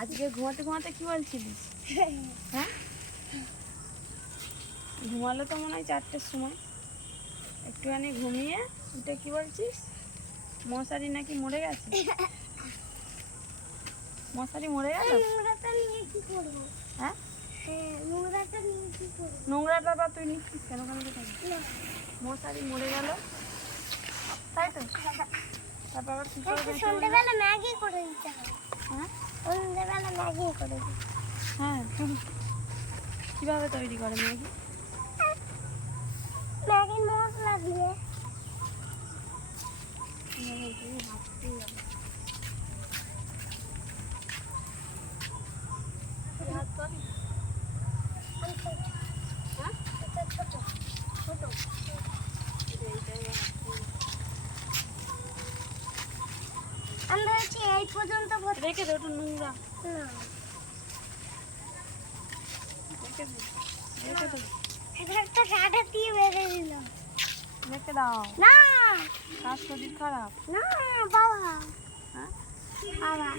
আজকে ঘুমাতে ঘুমাতে কি বলছিলিস? হ্যাঁ, ঘুমালো তো মনে হয় 4টের সময়। একটুখানি ঘুমিয়ে উঠে কি বলছিস? মশারি নাকি মরে গেছে। মশারি মরে গেল? নোংরাটা নিয়ে কি করবো? হ্যাঁ, নোংরাটা নিয়ে কি করবো? নোংরাটা বা তুই নিচ্ছিস কেন? কেন মশারি মরে গেল, তাই তো? তারপর আবার কি করে? সন্ধ্যেবেলা ম্যাগি করে দিতে হবে। হ্যাঁ, সন্ধ্যেবেলা ম্যাগি করে দিতে। হ্যাঁ, কিভাবে তৈরি করে ম্যাগি? ম্যাগির মশলা দিয়ে। আমরা হচ্ছে এই পর্যন্ত রেখে দে, ওটা নোংরা। না রেখে দে, রেখে দে, এটা একটা কাটা দিয়ে বেঁধে দিলাম। রেখে দাও। না কার শরীর খারাপ? না বাবা, হ্যাঁ, বাবা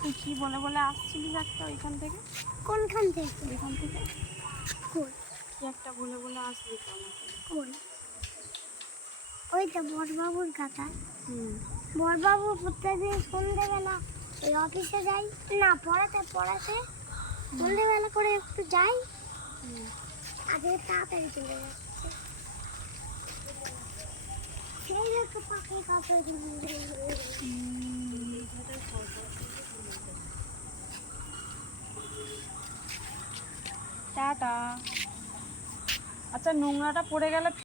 তুই কি বলে বলে আসছিলিস একটা ওইখান থেকে? কোনখান থেকে? ওইখান থেকে কই কি একটা বলে বলে আসলি তো আমাকে। কই? ওইটা বড়বাবুর খাতা। হুম, বড়বাবু প্রত্যেকদিন সন্ধ্যেবেলা ওই অফিসে যাই না, পড়াতে সন্ধ্যেবেলা করে একটু যাই, আজকে তাড়াতাড়ি চলে যাচ্ছে। সেই লোককে পাখি কাপড় টাটা। আচ্ছা, নোংরাটা পড়ে গেলে